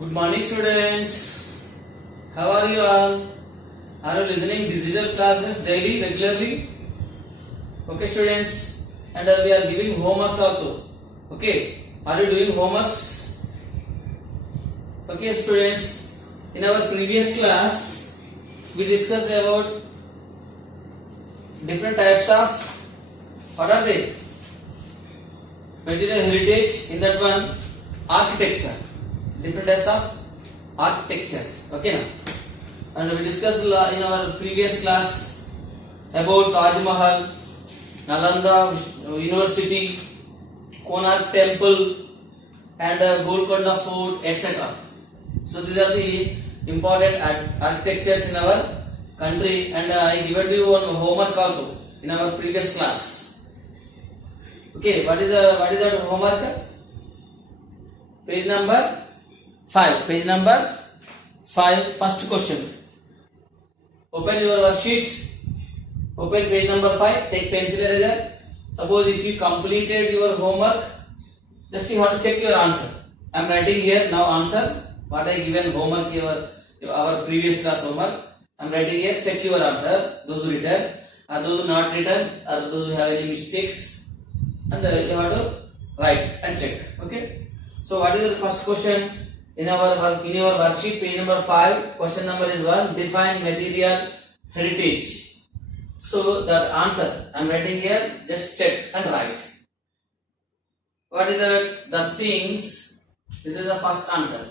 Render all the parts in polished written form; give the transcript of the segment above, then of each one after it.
Good morning, students. How are you all? Are you listening digital classes daily, regularly? Okay, students. And we are giving homeworks also. Okay. Are you doing homeworks? Okay, students. In our previous class, we discussed about different types of, what are they? Material heritage. In that one, architecture. Different types of architectures. Okay, now. And we discussed in our previous class about Taj Mahal, Nalanda University, Konark Temple, and Golconda Fort, etc. So these are the important architectures in our country, and I given you one homework also in our previous class. Okay, what is that homework? Page number 5. Page number 5. First question. Open your worksheet. Open page number 5. Take pencil eraser. Suppose if you completed your homework, just you have to check your answer. I am writing here now answer. What I given homework our previous class homework. I am writing here. Check your answer. Those who written, or those who not written, or those who have any mistakes, and you have to write and check. Okay. So what is the first question? In your worksheet, page number 5, question number is 1. Define material heritage. So that answer I am writing here. Just check and write. What is the things? This is the first answer.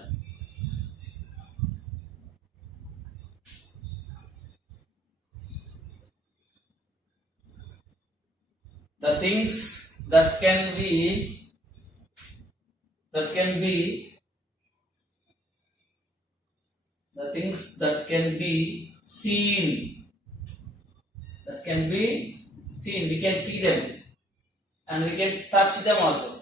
The things that can be the things that can be seen, we can see them and we can touch them also.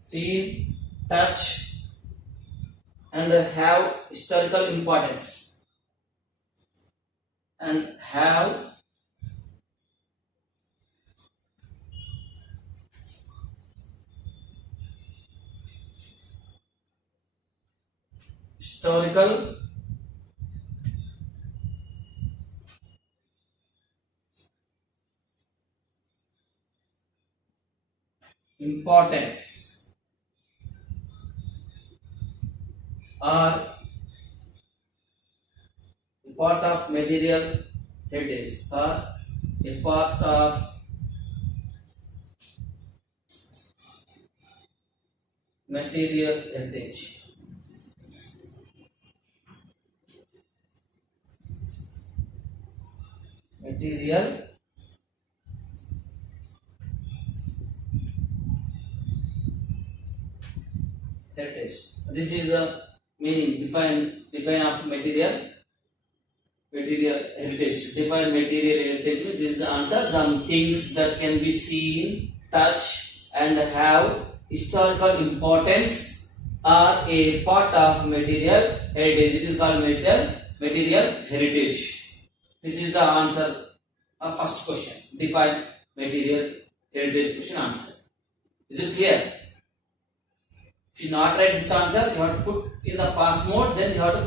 See, touch, and have historical importance, and have historical importance are a part of material heritage, or a part of material heritage. Material heritage. This is the meaning. Define of material heritage. Define material heritage means this is the answer. The things that can be seen, touch, and have historical importance are a part of material heritage. It is called material heritage. This is the answer of first question. Define material heritage question answer. Is it clear? If you not write this answer, you have to put in the pass mode, then you have to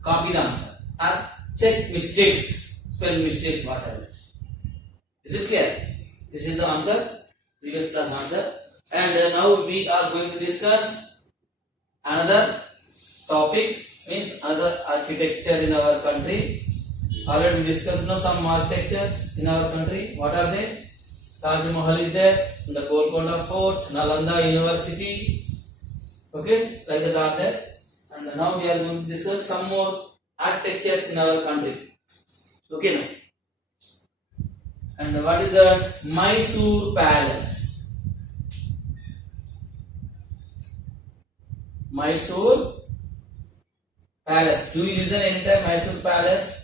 copy the answer or check mistakes, spell mistakes, whatever. Is it clear? This is the answer, previous class answer. And now we are going to discuss another topic, means another architecture in our country. Already we discussed now some architectures in our country. What are they? Taj Mahal is there, the Golconda Fort, Nalanda University. Okay, like that are there. And now we are going to discuss some more architectures in our country. Okay, now. And what is that? Mysore Palace. Mysore Palace. Do you listen anytime Mysore Palace?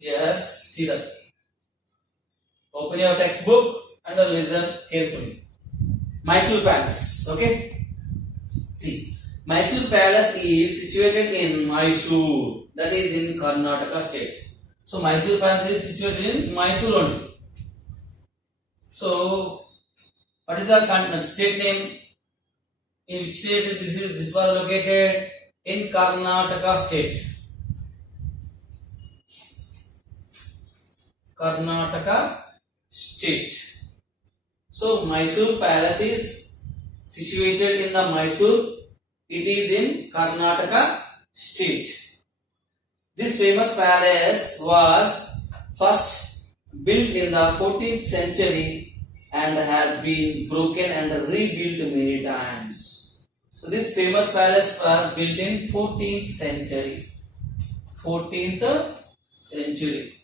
Yes, see that. Open your textbook and listen carefully. Mysore Palace. Okay. See, Mysore Palace is situated in Mysore, that is in Karnataka state. So Mysore Palace is situated in Mysore only. So what is the state name? In which state this was located? In Karnataka state. Karnataka state. So Mysore Palace is situated in the Mysore. It is in Karnataka state. This famous palace was first built in the 14th century and has been broken and rebuilt many times. So this famous palace was built in 14th century. 14th century.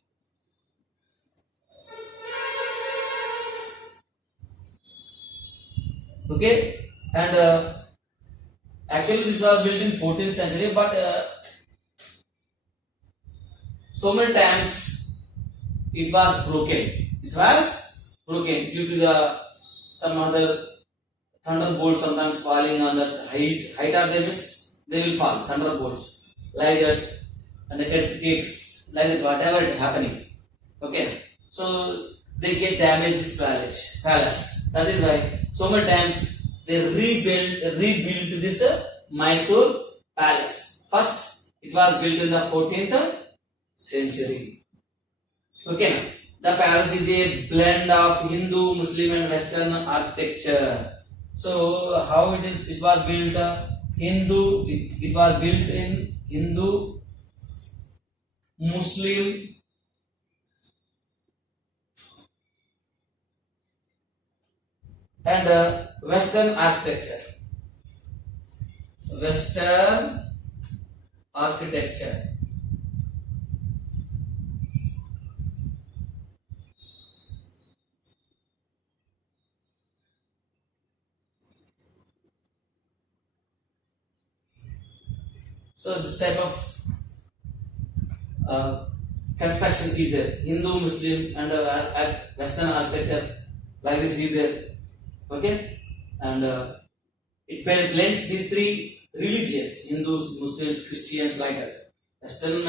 Okay, and actually this was built in 14th century, but so many times it was broken. It was broken due to some other thunderbolts sometimes falling on that height of them is they will fall, thunderbolts like that, and the earthquakes like that, whatever it happening. Okay, so they get damaged this palace. That is why so many times they rebuilt this Mysore palace. First it was built in the 14th century. Okay, the palace is a blend of Hindu, Muslim and Western architecture. So how it is? It was built Hindu. It was built in Hindu, Muslim, and Western architecture. Western architecture. So this type of construction is there. Hindu, Muslim, and Western architecture like this is there. Okay, and it blends these three religions: Hindus, Muslims, Christians, like that. Western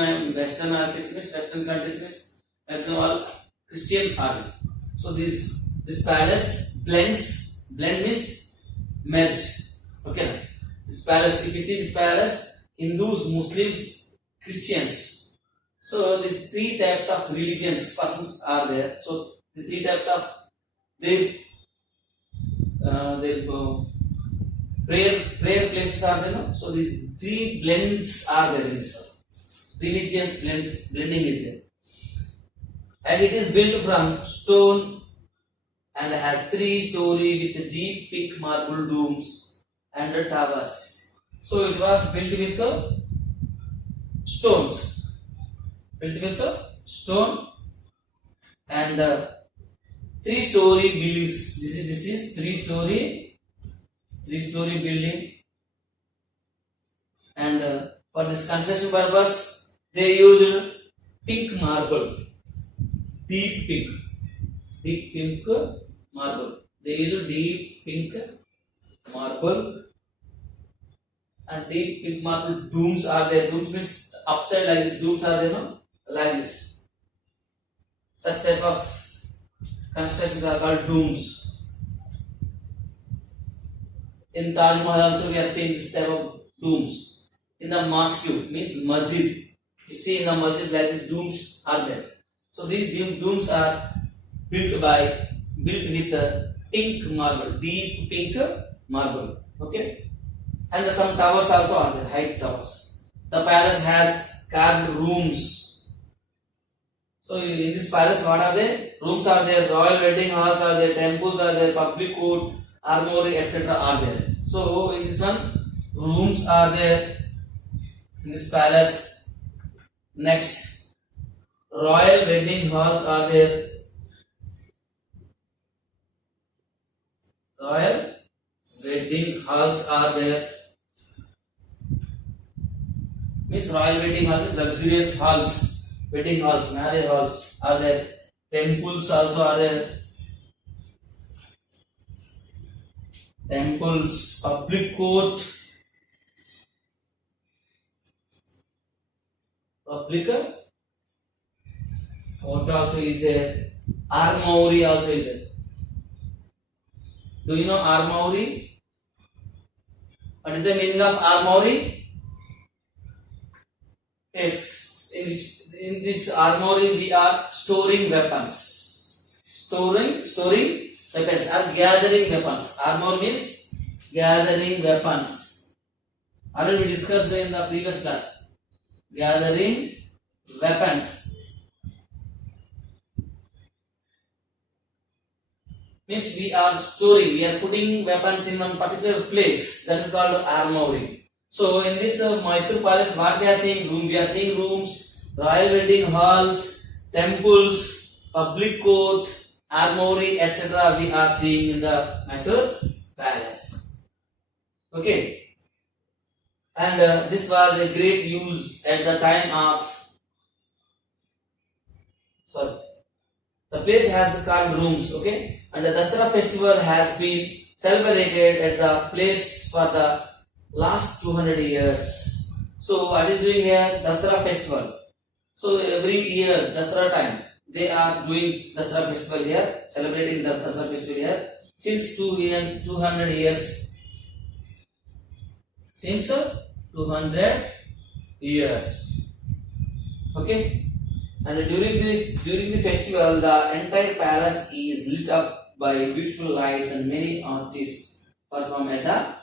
architecture means Western countries means maximum all Christians are there. So this palace blend means merge. Okay, this palace. If you see this palace, Hindus, Muslims, Christians. So these three types of religions persons are there. So these three types of their prayer places are there. No? So these three blends are there in this religions blending is there, and it is built from stone and has 3-story with deep pink marble domes and towers. So it was built with stones. Built with stone and 3-story buildings. This is 3-story building, and for this construction purpose they used pink marble, deep pink marble. They used deep pink marble. And deep pink marble domes are there. Domes means upside like this. Domes are there, no? Like this. Such type of constructions are called domes. In Taj Mahal also we are seeing this type of domes. In the mosque means masjid. You see in the masjid like these domes are there. So these domes are built with pink marble, deep pink marble. Okay. And some towers also are there, height towers. The palace has carved rooms. So in this palace, what are there? Rooms are there, royal wedding halls are there, temples are there, public court, armory, etc. are there. So in this one, rooms are there in this palace. Next, royal wedding halls are there. Royal wedding halls are there. Means royal wedding halls is luxurious halls, wedding halls, marriage halls are there. Temples also are there. Temples, public court, public court also is there. Armory also is there. Do you know armory? What is the meaning of armory? Yes, in this armory we are storing weapons. Storing weapons or gathering weapons. Armor means gathering weapons. Already we discussed in the previous class. Gathering weapons means we are storing, we are putting weapons in one particular place. That is called armory. So in this Mysore Palace, what we are seeing? We are seeing rooms, royal wedding halls, temples, public court, armory, etc. We are seeing in the Mysore Palace. Okay. And this was a great use at the time of. The place has called rooms. Okay. And the Dasara festival has been celebrated at the place for the last 200 years. So what is doing here? Dasara festival. So every year, Dasara time, they are doing Dasara festival here, celebrating the Dasara festival here since 200 years. Since 200 years. Okay. And during the festival, the entire palace is lit up by beautiful lights and many artists perform at the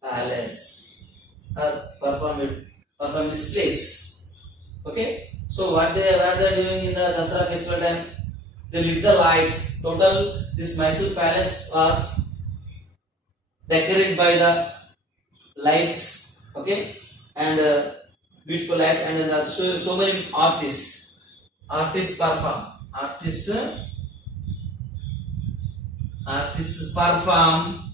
palace perform this place. Okay. So what they are doing in the Dasara festival time? They lit the lights. Total this Mysore palace was decorated by the lights. Okay, and beautiful lights, and so many artists perform. Artists perform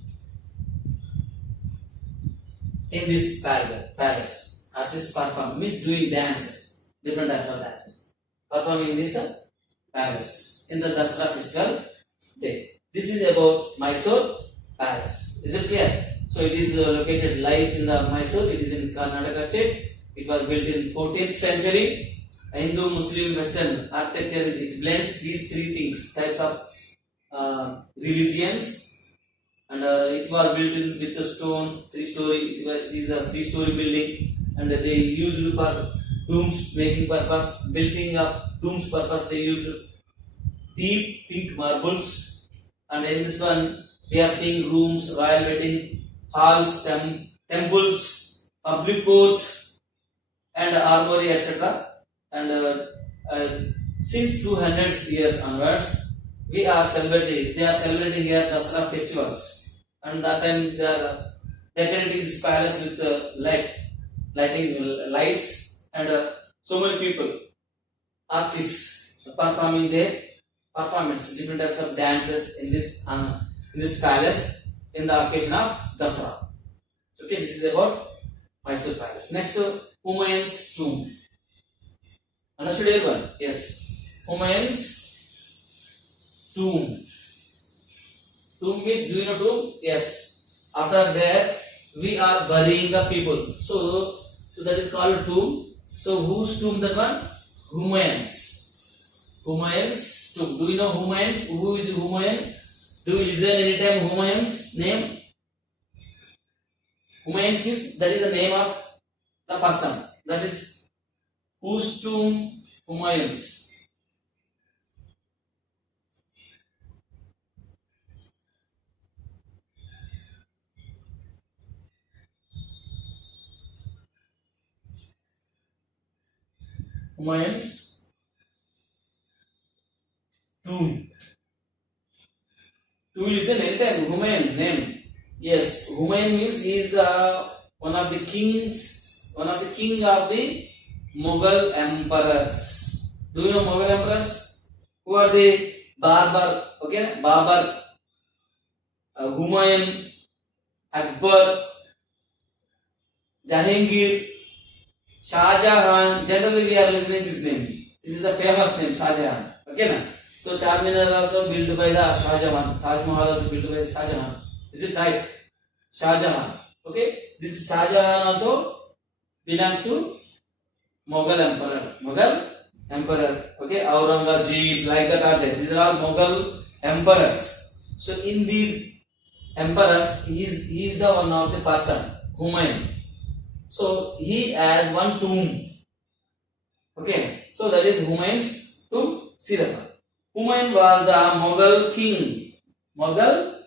in this palace. Artists perform means doing dances, different types of dances. Performing in this palace in the Dasara festival day. This is about Mysore Palace. Is it clear? So it is lies in the Mysore. It is in Karnataka state. It was built in 14th century. Hindu, Muslim, Western architecture. It blends these three things, types of religions, and it was built with a stone, 3-story. It is a 3-story building, and they used for tombs making purpose, building up tombs purpose. They used deep pink marbles, and in this one we are seeing rooms, royal wedding halls, temples, public court, and armory, etc. And since 200 years onwards, they are celebrating here Dasara festivals, and that time they are decorating this palace with lighting lights, and so many people, artists performing their performance, different types of dances in this palace in the occasion of Dasara. Okay, this is about Mysore Palace. Next, Humayun's tomb. Understood everyone? Yes. Humayun's tomb. Tomb means, do you know tomb? Yes. After death, we are burying the people. So that is called tomb. So whose tomb that one? Humayun's. Humayun's tomb. Do you know Humayun's? Who is Humayun? Do you listen anytime Humayun's name? Humayun's means that is the name of the person. That is whose tomb? Humayun's. Humayun's tomb. Do you listen anytime Humayun name? Yes, Humayun means he is one of the king of the Mughal emperors. Do you know Mughal emperors? Who are the Babur? Okay, Babur, Humayun, Akbar, Jahangir, Shah Jahan. Generally, we are listening this name. This is the famous name, Shah Jahan. Okay, na? So Charminar also built by the Shah Jahan. Taj Mahal also built by the Shah Jahan. Is it right? Shah Jahan. Okay, this Shah Jahan also belongs to Mughal emperor. Okay, Aurangzeb, like that are there. These are all Mughal emperors. So in these emperors, he is the one of the person Humayun. So he has one tomb. Okay, so that is Humayun's tomb, Sirapa. Humayun was the Mughal king. Mughal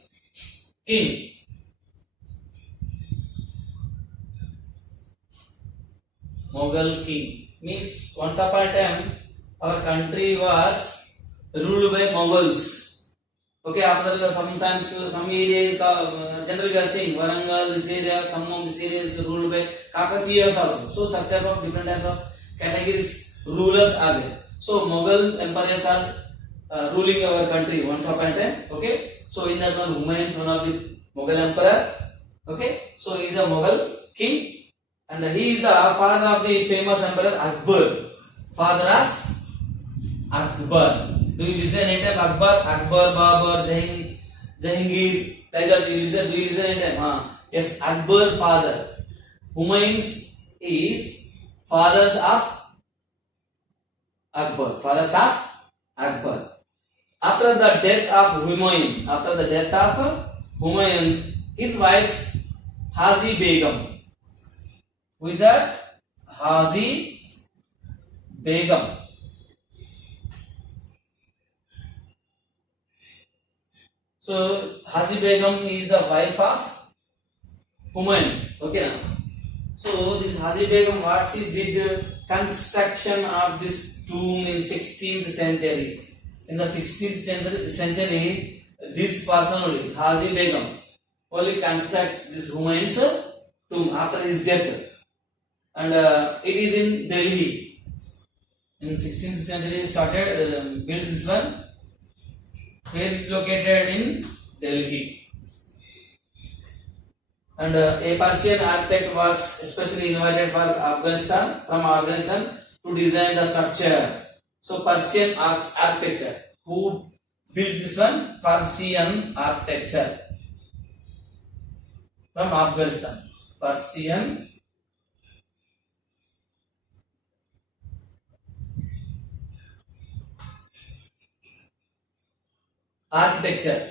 king. Mughal king means once upon a time our country was ruled by Mughals. Okay, after that sometimes some areas generally we are saying Warangal, this area, Khammam, this area is ruled by Kakatiyas also. So such type of different types of categories rulers are there. So Mughal empires are ruling our country once upon a time. Okay, so in that one Humayun is one of the Mughal emperor. Okay, so he is a Mughal king. And he is the father of the famous emperor Akbar. Father of Akbar. Do you listen anytime Akbar? Akbar, Babur, Jahangir. Like that you listen. Do you listen anytime? Yes, Akbar father. Humayun is fathers of Akbar. Fathers of Akbar. After the death of Humayun, his wife Hazi Begum. Who is that? Hazi Begum. So Hazi Begum is the wife of Humayun. Okay. So this Hazi Begum, what she did, construction of this tomb in 16th century. In the 16th century, this person only, Hazi Begum, only construct this Humayun's tomb after his death. And it is in Delhi. In 16th century started built this one. Where it is located in Delhi. And a Persian architect was especially invited from Afghanistan to design the structure. So Persian architecture. Who built this one? Persian architecture from Afghanistan. Persian architecture.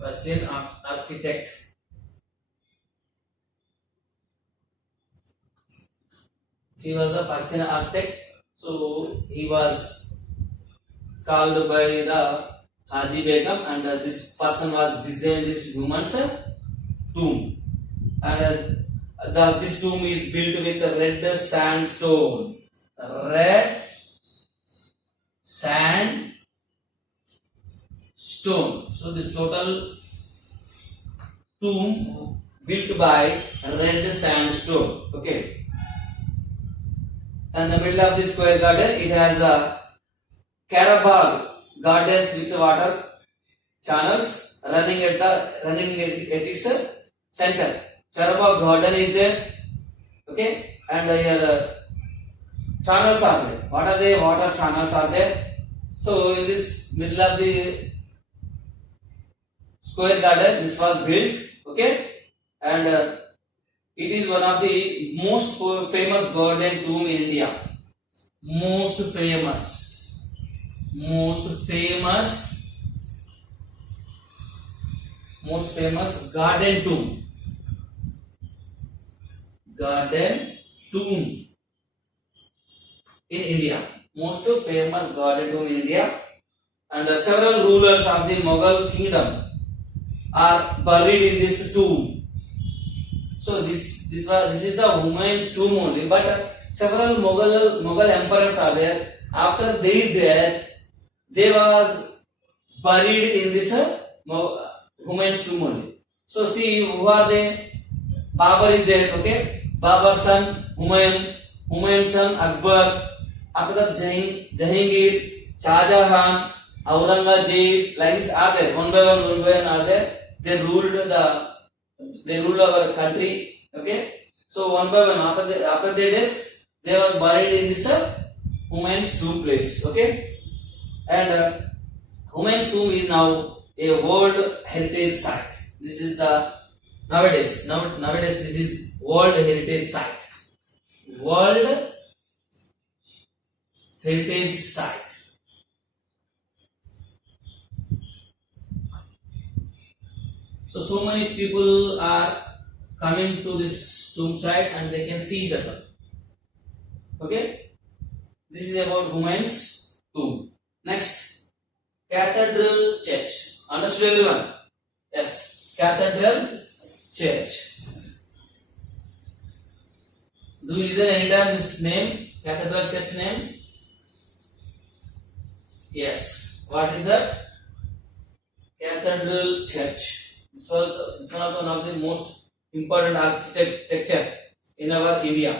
Persian architect. He was a Persian architect, so he was called by the Hazi Begum, and this person was designed this woman's tomb, and this tomb is built with red sandstone. Red sandstone. So this total tomb built by red sandstone. Okay. And the middle of the square garden, it has a Karabagh gardens with water channels running at its center. Karabagh garden is there. Okay, and here channels are there. What are they? Water channels are there. So in this middle of the square garden, this was built. Okay, and it is one of the most famous garden tomb in India. Most famous garden tomb. Garden tomb in India. Most famous garden tomb in India. And several rulers of the Mughal kingdom are buried in this tomb. So this is the Humayun's tomb only, but several Mughal emperors are there. After their death, they was buried in this Humayun's tomb only. So see who are they? Babur is there. Okay, Babur's son Humayun, Humayun's son Akbar. After that Jahangir, Shah Jahan, Aurangzeb, like this are there. One by one are there. They ruled our country. Okay, so one by one after their death, they was buried in this Humayun's tomb place. Okay, and Humayun's tomb is now a World Heritage Site. This is the nowadays this is World Heritage Site. World Heritage Site. So many people are coming to this tomb site and they can see the tomb. Okay, this is about Humayun's tomb. Next, Cathedral Church. Understood everyone? Yes, Cathedral Church. Do you listen anytime this name? Cathedral Church name? Yes. What is that? Cathedral Church. This was one of the most important architecture in our India.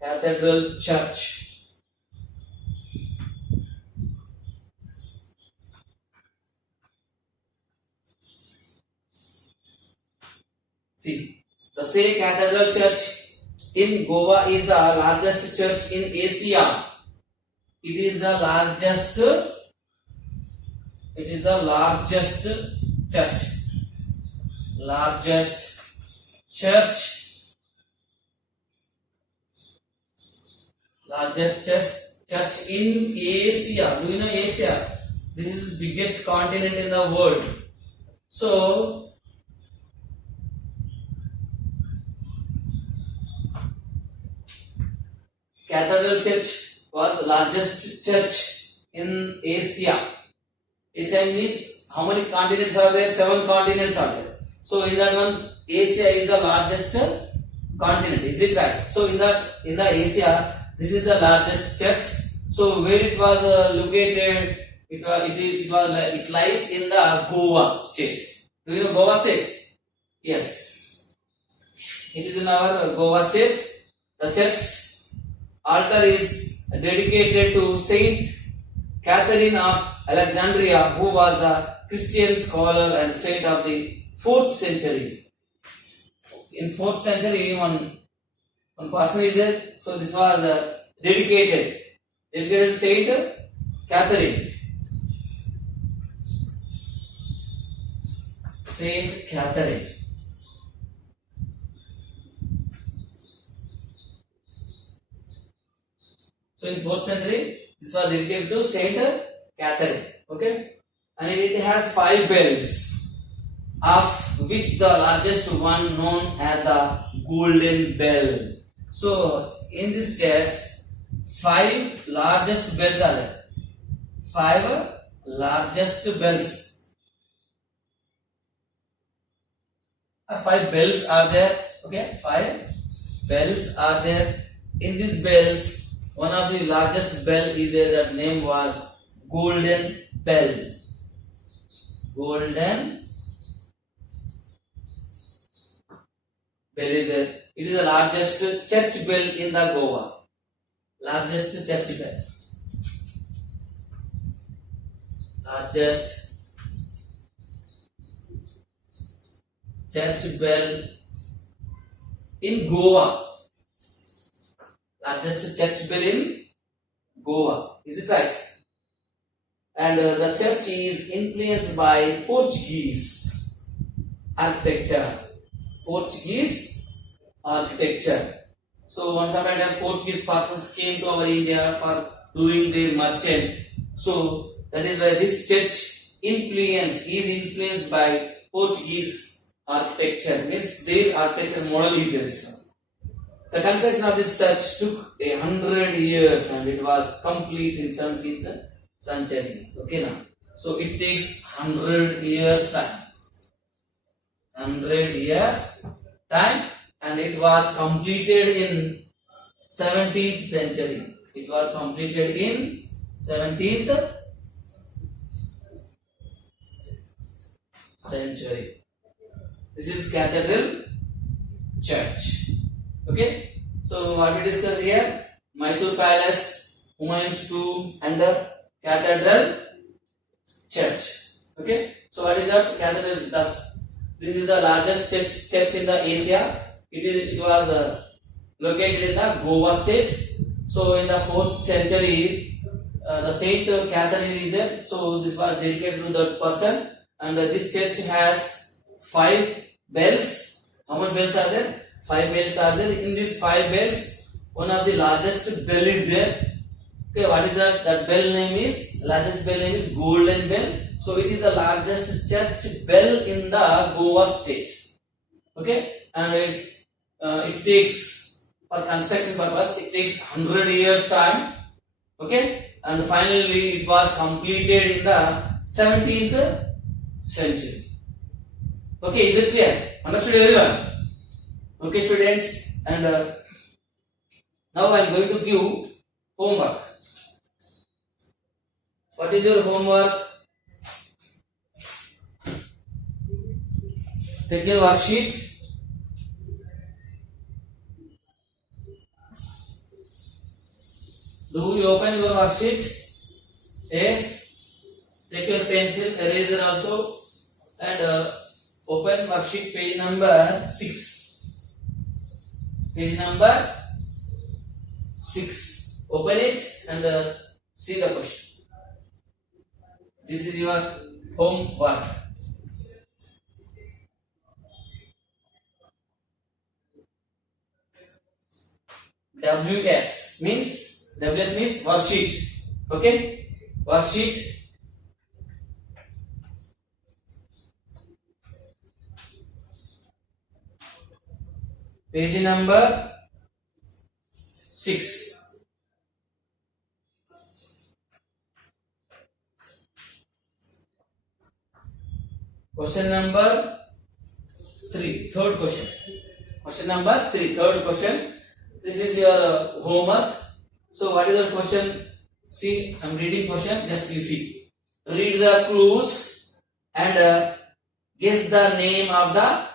Cathedral Church. See, the Say Cathedral Church in Goa is the largest church in Asia. It is the largest church. Largest church in Asia. Do you know Asia? This is the biggest continent in the world. So Cathedral Church was the largest church in Asia. Asia means how many continents are there? 7 continents are there. So in that one, Asia is the largest continent. Is it right? So in the Asia, this is the largest church. So where it was located, it lies in the Goa state. Do you know Goa state? Yes, it is in our Goa state. The church altar is dedicated to Saint Catherine of Alexandria, who was a Christian scholar and saint of the 4th century. In 4th century, one person is there. So this was dedicated to Saint Catherine. Saint Catherine. So in 4th century, this was dedicated to Saint Catherine. Okay, and it has 5 bells, of which the largest one known as the Golden Bell. So in this church, 5 largest bells are there. 5 largest bells. 5 bells are there. Okay, 5 bells are there. In these bells, one of the largest bell is there. That name was Golden Bell. Golden Bell is there. It is the largest church bell in the Goa. Largest church bell. Largest church bell in Goa. Largest church bell in Goa. Is it right? And the church is influenced by Portuguese architecture. Portuguese architecture. So once upon a time, Portuguese persons came to our India for doing their merchant. So that is why this church is influenced by Portuguese architecture. Means their architecture model is there. The construction of this church took 100 years and it was complete in 17th century. Okay now. So it takes 100 years time. 100 years time, and it was completed in 17th century. It was completed in 17th century. This is Cathedral Church. Okay, so what we discuss here: Mysore Palace, Humayun's tomb, and the Cathedral Church. Okay, so what is that? Cathedral is thus. This is the largest church in the Asia. It was located in the Goa state. So in the 4th century, the Saint Catherine is there. So this was dedicated to that person. And this church has 5 bells. How many bells are there? 5 bells are there. In these 5 bells, one of the largest bell is there. Okay, what is that? That bell name is, largest bell name is Golden Bell. So it is the largest church bell in the Goa state. Okay, and it takes, for construction purpose, it takes 100 years time. Okay, and finally it was completed in the 17th century. Okay, is it clear? Understood everyone? Okay, students, and now I am going to give homework. What is your homework? Take your worksheet. Do you open your worksheet? Yes. Take your pencil, eraser also, and open worksheet page number 6. Page number 6. Open it and see the question. This is your homework. WS means worksheet. Okay, worksheet. Page number 6. Question number 3, third question. Question number 3, third question. This is your homework. So what is the question? See, I am reading question. Just you see. Read the clues and guess the name of the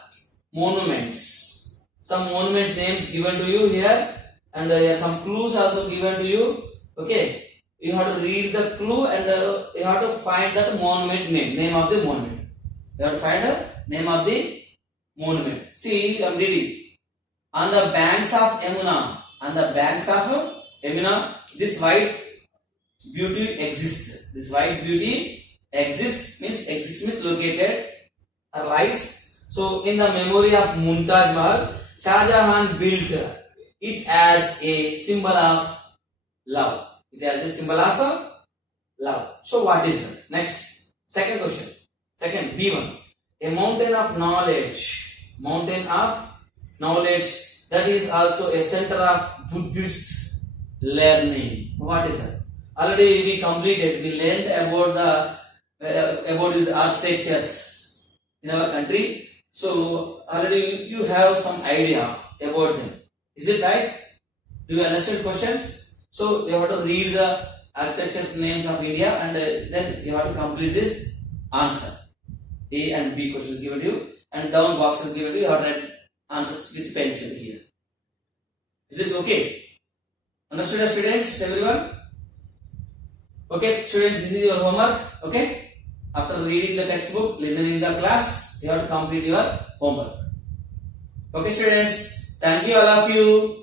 monuments. Some monuments names given to you here, and some clues also given to you. Okay. You have to read the clue and you have to find that monument name of the monument. You have to find the name of the monument. See, I am reading. On the banks of Yamuna, this white beauty exists. This white beauty exists means located or lies. So, in the memory of Mumtaz Mahal, Shah Jahan built it as a symbol of love. It as a symbol of love. So, what is it? Next, second question. Second, B1. A mountain of knowledge. Mountain of knowledge, that is also a center of Buddhist learning. What is that? Already we completed. We learned about these architectures in our country. So already you have some idea about them. Is it right? Do you understand questions? So you have to read the architectures names of India and then you have to complete this answer. A and B questions given to you, and down boxes given to you. You have to write answers with pencil here. Is it okay? Understood, students? Everyone? Okay, students, this is your homework. Okay? After reading the textbook, listening the class, you have to complete your homework. Okay, students? Thank you, all of you.